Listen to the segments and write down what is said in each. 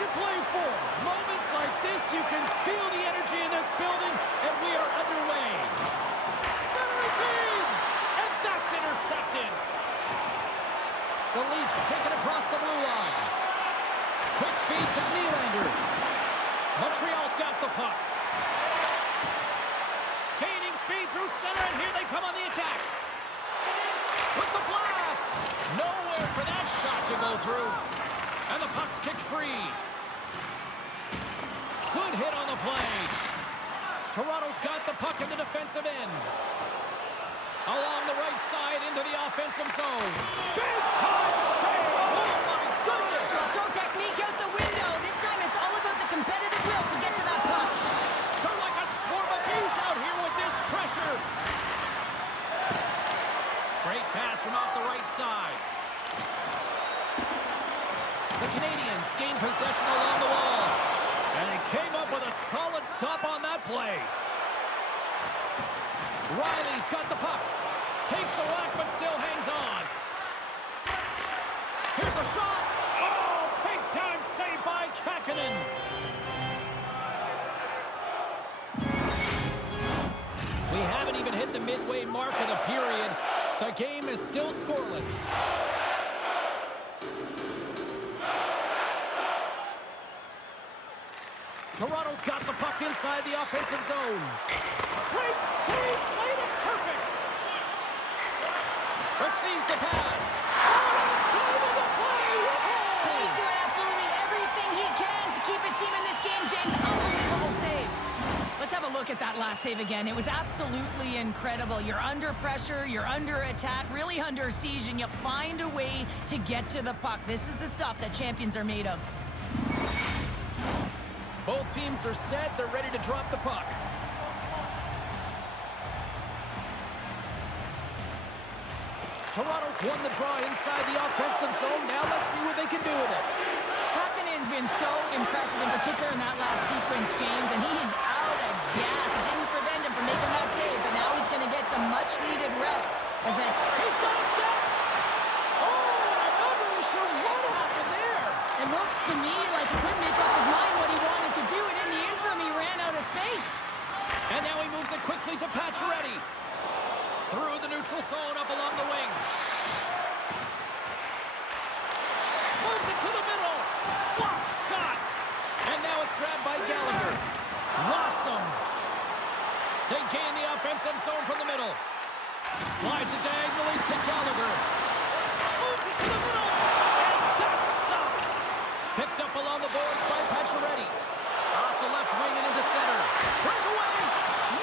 you play for? Moments like this, you can feel the energy in this building, and we are underway. Centering feed, and that's intercepted. The Leafs take it across the blue line. Quick feed to Nylander. Montreal's got the puck. Gaining speed through center, and here they come on the attack. With the blast. Nowhere for that shot to go through. And the puck's kicked free. Good hit on the play. Toronto's got the puck in the defensive end. Along the right side into the offensive zone. Big time save! Oh my goodness! Throw technique out the window. This time it's all about the competitive will to get to that puck. They're like a swarm of bees out here with this pressure. Great pass from off the right side. The Canadiens gain possession along the wall. And they came up with a solid stop on that play. Riley's got the puck. Takes a whack, but still hangs on. Here's a shot. Oh, big-time save by Kähkönen. We haven't even hit the midway mark of the period. The game is still scoreless. Toronto's got the puck inside the offensive zone. Great save, played it perfect. Receives the pass. Oh, save of the play. Whoa! He's doing absolutely everything he can to keep his team in this game, James. Unbelievable save. Let's have a look at that last save again. It was absolutely incredible. You're under pressure, you're under attack, really under siege, and you find a way to get to the puck. This is the stuff that champions are made of. Both teams are set. They're ready to drop the puck. Toronto's won the draw inside the offensive zone. Now let's see what they can do with it. Kähkönen's been so impressive, in particular in that last sequence, James, and he's out of gas. It didn't prevent him from making that save, but now he's going to get some much-needed rest. He's got a step. Oh, I'm not really sure what happened there. It looks to me like he couldn't make up his mind what he wanted to do, and in the interim, he ran out of space. And now he moves it quickly to Pacioretty. Through the neutral zone, up along the wing. Moves it to the middle. Block shot. And now it's grabbed by Gallagher. Locks him. They gain the offensive zone from the middle. Slides it diagonally to Gallagher. Moves it to the middle. And that's stopped. Picked up along the boards by Pacioretty. Off the left wing and into center. Breakaway.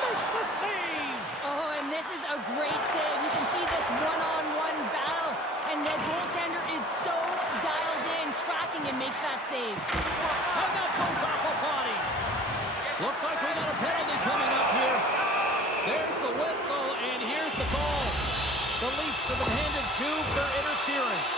Makes the save. Oh, and this is a great save. You can see this one-on-one battle, and the goaltender is so dialed in, tracking and makes that save. And that goes off a body. Looks like we got a penalty coming up here. There's the whistle, and here's the call. The Leafs have been handed two for interference.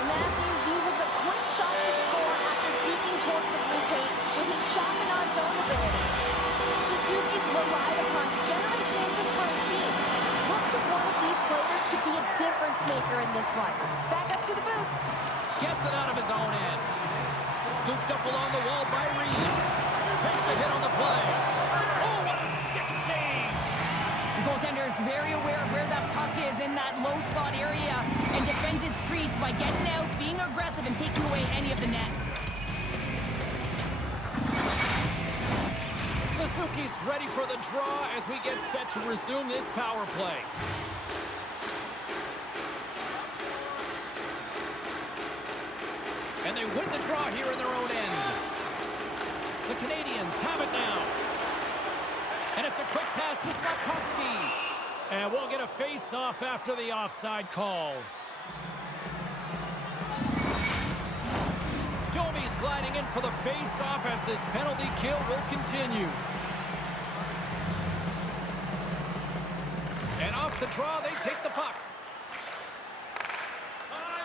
Matthews uses a quick shot to score after deking towards the blue paint with his shot and on zone ability. Suzuki's relied upon to generate chances for his team. Look to one of these players to be a difference maker in this one. Back up to the booth. Gets it out of his own end. Scooped up along the wall by Reeves. Takes a hit on the play. Oh, what a stick save! The goaltender is very aware of where that puck is in that low slot area and defends his crease by getting out, being aggressive, and taking away any of the net. Suzuki's ready for the draw as we get set to resume this power play. And they win the draw here in their own end. The Canadiens have it now. And it's a quick pass to Slavkovsky. And we'll get a face-off after the offside call. Domi's gliding in for the face-off as this penalty kill will continue. And off the draw, they take the puck.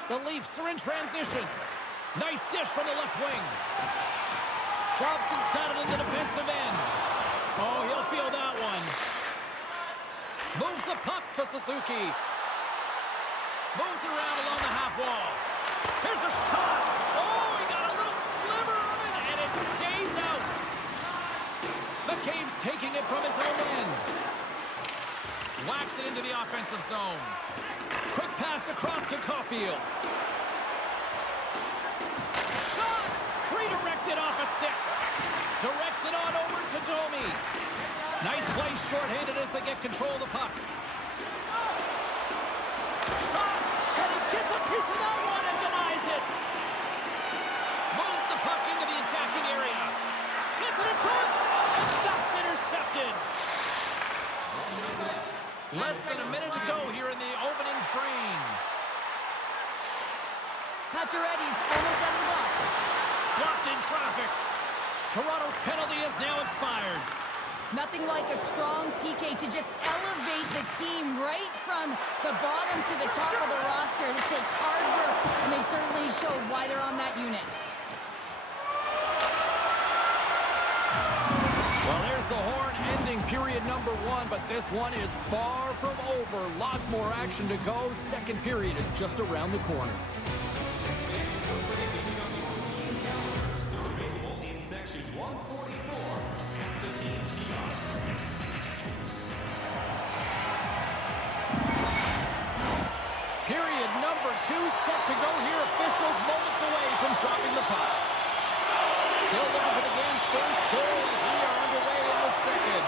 The Leafs are in transition. Nice dish from the left wing. Dobson's got it in the defensive end. Oh, he'll feel that one. Moves the puck to Suzuki. Moves around along the half wall. Here's a shot. Oh, he got a little sliver of it, and it stays out. McCabe's taking it from his own end. Whacks it into the offensive zone. Quick pass across to Caulfield. Shot! Redirected off a stick. Directs it on over to Domi. Nice play shorthanded as they get control of the puck. Shot! And he gets a piece of that one and denies it. Moves the puck into the attacking area. Sends it in front. And that's intercepted. Less than a minute to go here in the opening frame. Pacioretty's almost out of the box. Blocked in traffic. Toronto's penalty is now expired. Nothing like a strong PK to just elevate the team right from the bottom to the top of the roster. This takes hard work, and they certainly showed why they're on that unit. Well, there's the horn ending period number 1, but this one is far from over. Lots more action to go. Second period is just around the corner. Period number 2 set to go here. Officials moments away from dropping the puck. Still looking for the game's first goal as we are underway in the second.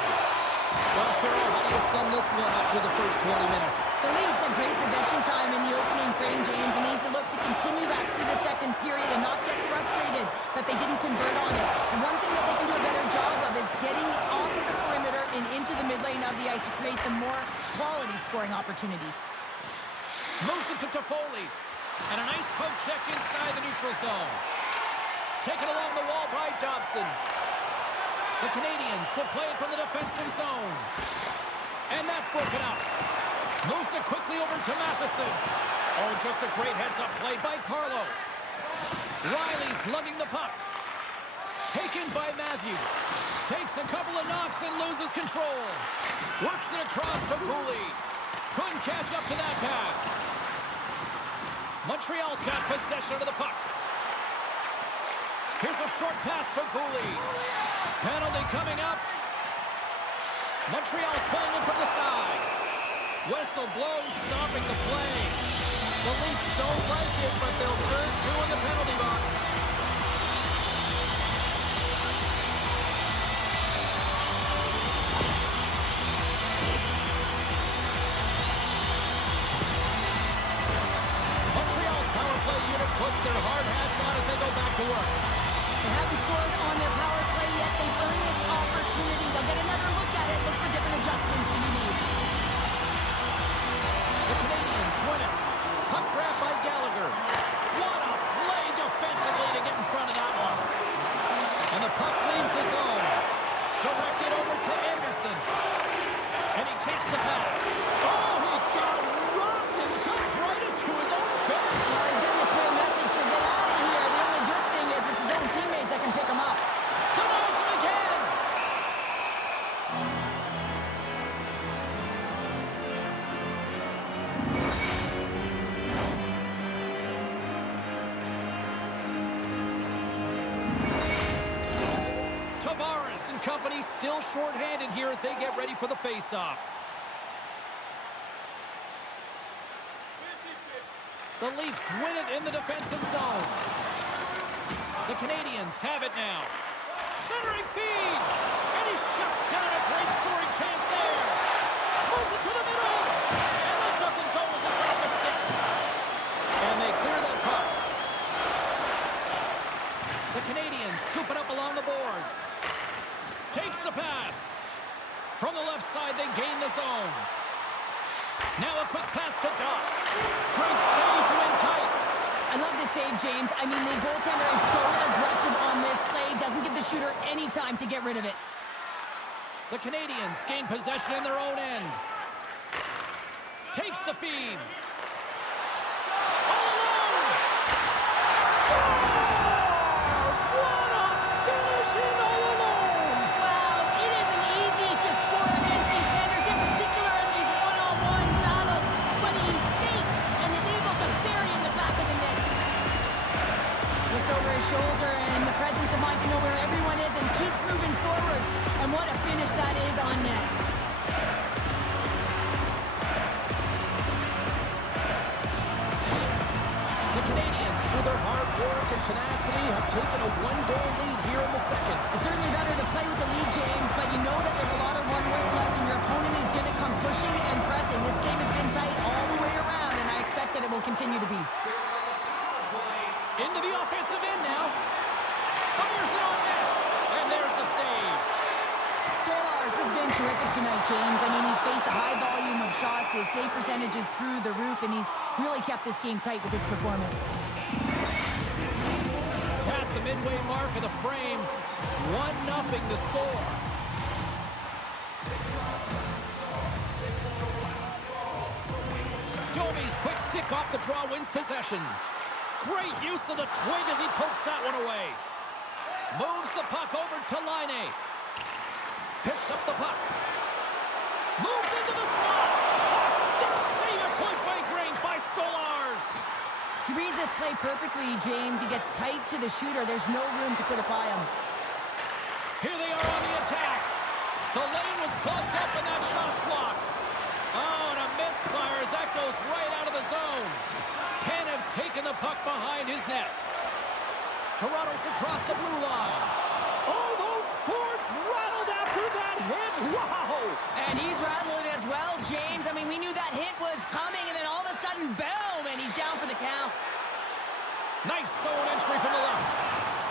Well, Cheryl, how do you sum this one up through the first 20 minutes? The Leafs had great possession time in the opening frame, James, and need to look to continue that through the second period and not get frustrated that they didn't convert on it. And one thing that they can do a better job of is getting off of the perimeter and into the mid lane of the ice to create some more quality scoring opportunities. Moves it to Toffoli. And a nice poke check inside the neutral zone. Taken along the wall by Dobson. The Canadiens will play it from the defensive zone. And that's broken up. Moves it quickly over to Matheson. Oh, just a great heads-up play by Carlo. Riley's lugging the puck. Taken by Matthews. Takes a couple of knocks and loses control. Works it across to Cooley. Couldn't catch up to that pass. Montreal's got possession of the puck. Here's a short pass to Cooley. Penalty coming up. Montreal's playing it from the side. Whistle blows, stopping the play. The Leafs don't like it, but they'll serve 2 in the penalty box. Montreal's power play unit puts their hard hats on as they go back to work. They haven't scored on their power play yet. They've earned this opportunity. They'll get another look at it, look for different adjustments to be made. The Canadiens win it. Puck grab by Gallagher. What a play defensively to get in front of that one. And the puck leaves the zone. Directed over to Anderson. And he takes the pass. Oh, he got rocked and tugs right into his own bench. Well, he's getting a clear message to get out of here. The only good thing is it's his own teammates that can pick him up. Denies him again. Tavares and company still shorthanded here as they get ready for the face-off. The Leafs win it in the defensive zone. The Canadiens have it now. Centering feed! And he shuts down a great scoring chance there. Moves it to the middle. And that doesn't go as it's off the stick. And they clear that puck. The Canadiens scoop it up along the boards. Takes the pass. From the left side, they gain the zone. Now a quick pass to Doc. Great save from in tight. I love this save, James. I mean, the goaltender is so aggressive on this play. Doesn't give the shooter any time to get rid of it. The Canadiens gain possession in their own end. Takes the feed. All alone. Scores! What a finish in all alone. Wow, it isn't tenacity have taken a one-goal lead here in the second. It's certainly better to play with the lead, James, but you know that there's a lot of runway left, and your opponent is going to come pushing and pressing. This game has been tight all the way around, and I expect that it will continue to be. Into the offensive end now. Fires it on net. And there's the save. Stolarz has been terrific tonight, James. I mean, he's faced a high volume of shots. His save percentage is through the roof, and he's really kept this game tight with his performance. Past the midway mark of the frame. 1-0 to score. Domi's quick stick off the draw wins possession. Great use of the twig as he pokes that one away. Moves the puck over to Laine. Picks up the puck. Moves into the slot. A stick save at point-blank range by Stolarz. He reads this play perfectly, James. He gets tight to the shooter. There's no room to put it by him. Here they are on the attack. The lane was plugged up and that shot's blocked. Oh, and a misfire as that goes right out of the zone. Tanev's taken the puck behind his net. Toronto's across the blue line. Oh, those boards rattled after that hit. Wow! And he's rattling as well, James. I mean, we knew that hit was coming, and then all of a sudden, boom, and he's down for the count. Nice zone entry from the left.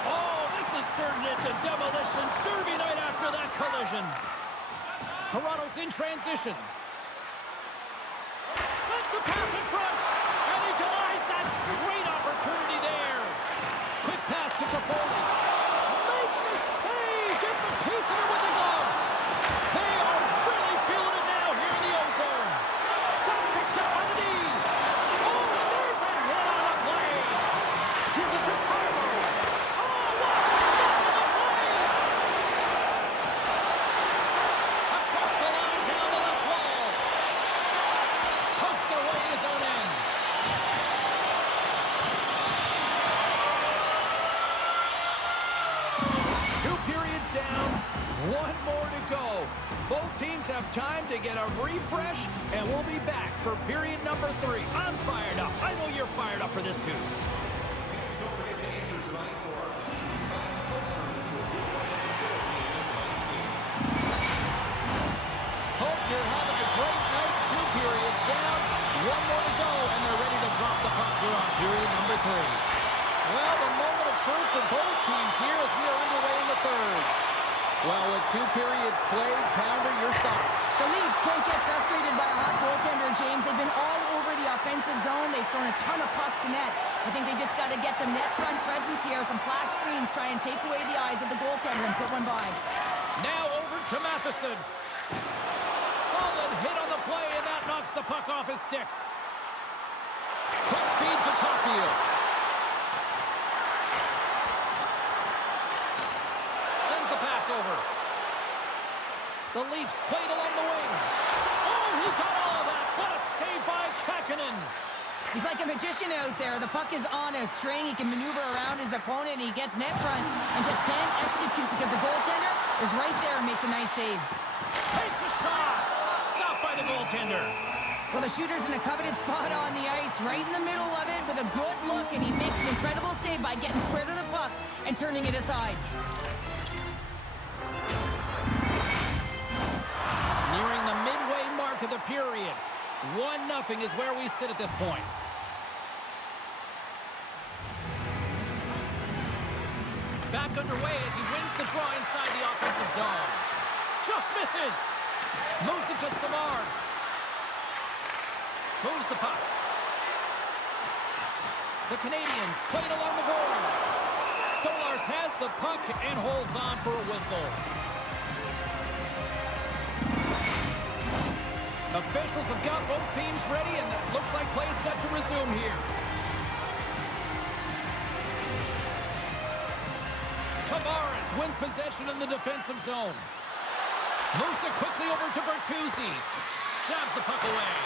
Oh, this has turned into demolition derby night after that collision. Toronto's in transition. Sends the pass in front. And he denies that great opportunity there. Quick pass to Toffoli. Makes a save. Gets a piece of it with the glove. They are really feeling it now here in the O-zone. That's picked up by the D. Oh, and there's a hit on the play. Gives it to Carlo. Oh, what a stop on the play. Across the line, down the left wall. Pokes away in his own end. Down, one more to go. Both teams have time to get a refresh, and we'll be back for period number 3. I'm fired up. I know you're fired up for this too. Don't forget to enter tonight for our Hope you're having a great night. 2 periods down, one more to go, and they're ready to drop the puck here on period number 3. Well, the moment of truth for both teams here as we are underway in the third. Well, with 2 periods played, Pounder, your thoughts? The Leafs can't get frustrated by a hot goaltender, James. They've been all over the offensive zone. They've thrown a ton of pucks to net. I think they just got to get some net front presence here, some flash screens, try and take away the eyes of the goaltender and put one by. Now over to Matheson. Solid hit on the play, and that knocks the puck off his stick. Quick feed to Caulfield. Sends the pass over. The Leafs played along the wing. Oh, he got all of that. What a save by Kähkönen. He's like a magician out there. The puck is on a string. He can maneuver around his opponent. He gets net front and just can't execute because the goaltender is right there and makes a nice save. Takes a shot. Stopped by the goaltender. Well, the shooter's in a coveted spot on the ice, right in the middle of it with a good look, and he makes an incredible save by getting square to the puck and turning it aside. Nearing the midway mark of the period. 1-0 is where we sit at this point. Back underway as he wins the draw inside the offensive zone. Just misses. Moves it to Savard. Moves the puck. The Canadiens played along the boards. Stolarz has the puck and holds on for a whistle. Officials have got both teams ready, and it looks like play is set to resume here. Tavares wins possession in the defensive zone. Moves it quickly over to Bertuzzi. Jabs the puck away.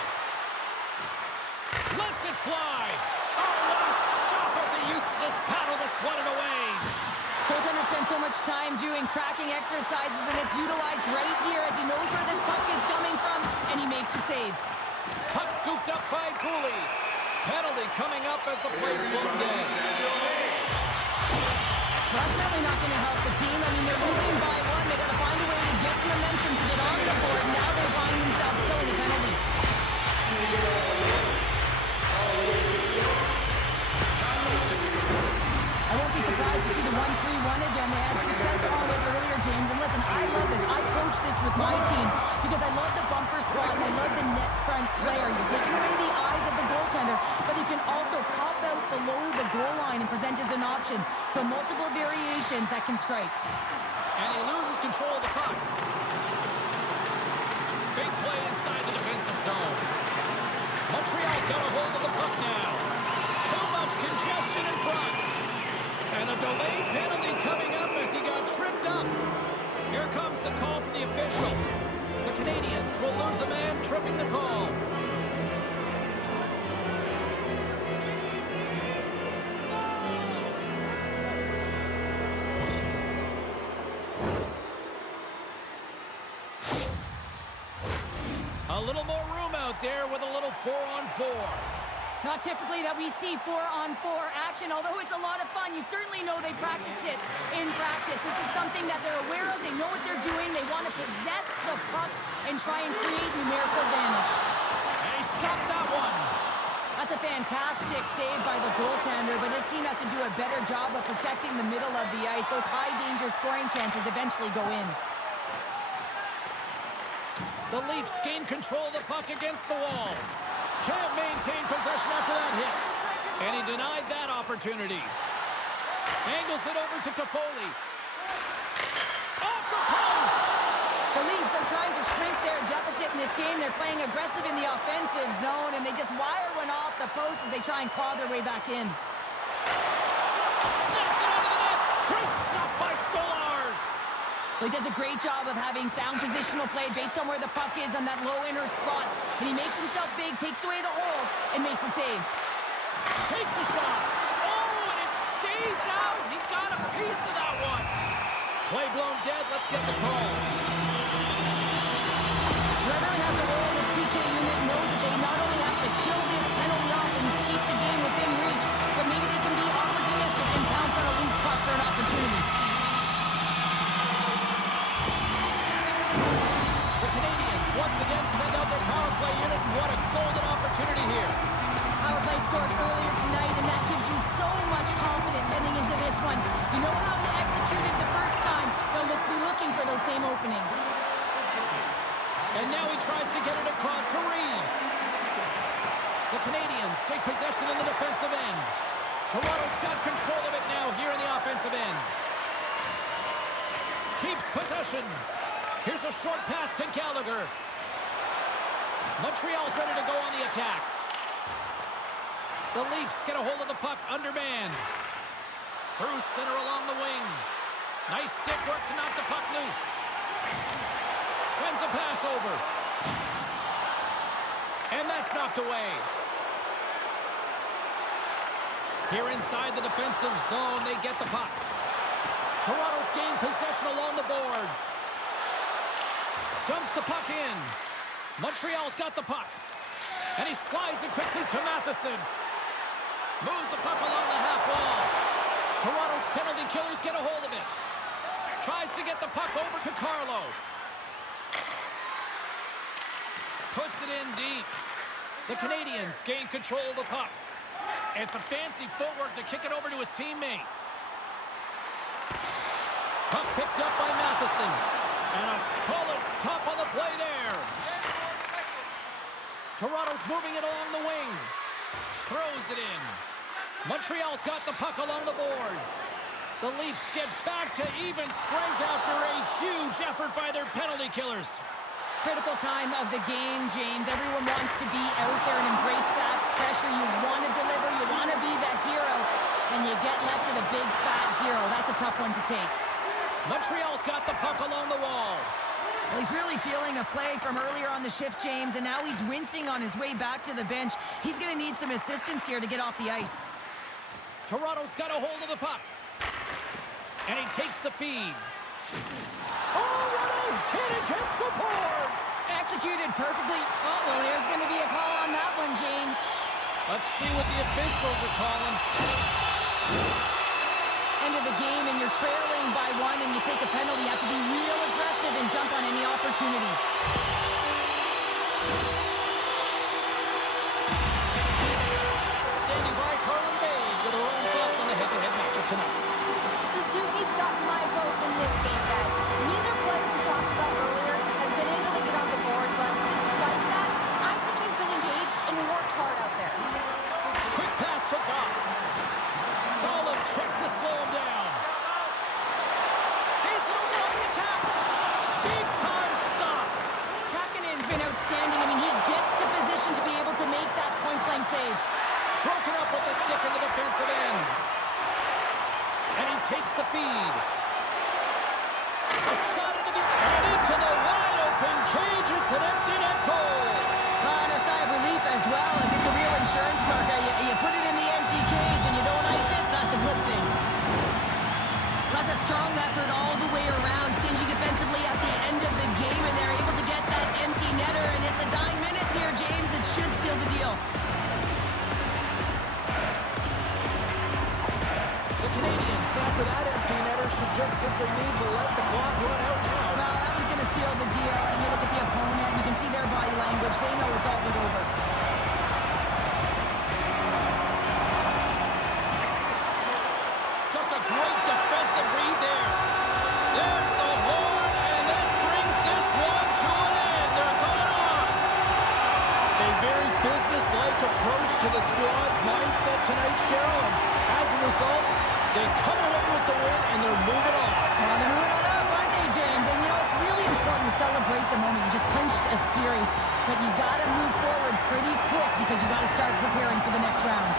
Lets it fly. Oh, what a stop as he used to just paddle the swatted away. Goaltender spends so much time doing tracking exercises, and it's utilized right here as he knows where this puck is coming from, and he makes the save. Puck scooped up by Cooley. Penalty coming up as the play's blown dead. Well, that's certainly not going to help the team. I mean, they're losing by one. They got to find a way to get some momentum to get on the board. Now they find themselves killing the penalty. I won't be surprised to see the 1-3-1 again. They had success on it earlier, James. And listen, I love this. I coach this with my team because I love the bumper spot and I love the net front player. You're taking away the eyes of the goaltender, but you can also pop out below the goal line and present as an option. So multiple variations that can strike. And he loses control of the puck. Big play inside the defensive zone. Montreal's got a hold of the puck now. Too much congestion in front. And a delayed penalty coming up as he got tripped up. Here comes the call from the official. The Canadiens will lose a man, tripping the call. A little more room out there with a little 4-on-4. Not typically that we see 4-on-4 action, although it's a lot of fun. You certainly know they practice it in practice. This is something that they're aware of. They know what they're doing. They want to possess the puck and try and create numerical advantage. And he stopped that one. That's a fantastic save by the goaltender, but his team has to do a better job of protecting the middle of the ice. Those high-danger scoring chances eventually go in. The Leafs gain control of the puck against the wall. Can't maintain possession after that hit. And he denied that opportunity. Angles it over to Toffoli. Off the post! The Leafs are trying to shrink their deficit in this game. They're playing aggressive in the offensive zone, and they just wire one off the post as they try and claw their way back in. Snaps it out of the net. Great stop by Stolarz. Well, he does a great job of having sound positional play based on where the puck is on that low inner slot. And he makes himself big, takes away the holes, and makes a save. Takes a shot. Oh, and it stays out. He got a piece of that one. Play blown dead. Let's get the call. Whoever has a role in this PK unit knows that they not only have to kill this penalty off and keep the game within reach, but maybe they can be opportunistic and pounce on a loose puck for an opportunity. Once again, send out their power play unit, and what a golden opportunity here. Power play scored earlier tonight, and that gives you so much confidence heading into this one. You know how you executed the first time. They'll be looking for those same openings. And now he tries to get it across to Reeves. The Canadiens take possession in the defensive end. Toronto's got control of it now here in the offensive end. Keeps possession. Here's a short pass to Gallagher. Montreal's ready to go on the attack. The Leafs get a hold of the puck undermanned. Through center along the wing. Nice stick work to knock the puck loose. Sends a pass over. And that's knocked away. Here inside the defensive zone, they get the puck. Toronto's gained possession along the boards. Dumps the puck in. Montreal's got the puck. And he slides it quickly to Matheson. Moves the puck along the half wall. Toronto's penalty killers get a hold of it. Tries to get the puck over to Carlo. Puts it in deep. The Canadiens gain control of the puck. It's a fancy footwork to kick it over to his teammate. Puck picked up by Matheson. And a solid stop on the play there. Toronto's moving it along the wing. Throws it in. Montreal's got the puck along the boards. The Leafs get back to even strength after a huge effort by their penalty killers. Critical time of the game, James. Everyone wants to be out there and embrace that pressure. You want to deliver. You want to be that hero. And you get left with a big, fat zero. That's a tough one to take. Montreal's got the puck along the wall. Well, he's really feeling a play from earlier on the shift, James, and now he's wincing on his way back to the bench. He's going to need some assistance here to get off the ice. Toronto's got a hold of the puck. And he takes the feed. Oh, what a hit against the boards! Executed perfectly. Oh, well, there's going to be a call on that one, James. Let's see what the officials are calling. end of the game and you're trailing by one and you take a penalty, you have to be real aggressive and jump on any opportunity. Standing by, Carlin Bade with her own thoughts on the head-to-head matchup tonight. Suzuki's got my vote in this game, guys. Neither player we talked about earlier has been able to get on the board, but despite that, I think he's been engaged and worked hard out there. Quick pass to Doc. Solid check to slow him down. Feeds it over on the attack. Big time stop. Hakanen's been outstanding. I mean, he gets to position to be able to make that point-blank save. Broken up with the stick in the defensive end. And he takes the feed. A shot into into the wide-open cage. It's an empty net goal. And a sigh of relief as well, as it's a real insurance marker. You put it in the empty cage and you don't ice it, that's a good thing. That's a strong effort all the way around. Stingy defensively at the end of the game, and they're able to get that empty netter. And it's the dying minutes here, James. It should seal the deal. The Canadiens, after that empty netter, should just simply need to let the clock run out now. Well, that was going to seal the deal. And you look at the opponent, you can see their body language. They know it's all but over. Just a great defensive read there. There's the horn, and this brings this one to an end. They're going on. A very business-like approach to the squad's mindset tonight, Cheryl. And as a result, they come away with the win, and they're moving on. Well, they're moving on up, aren't they, James? And, you know, it's really important to celebrate the moment. You just clinched a series, but you got to move forward pretty quick because you got to start preparing for the next round.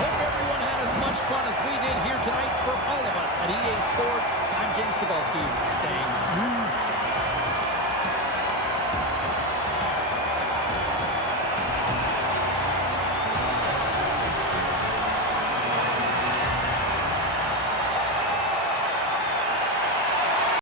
Hope everyone had as much fun as we did here tonight. For all of us at EA Sports, I'm James Cebulski saying peace.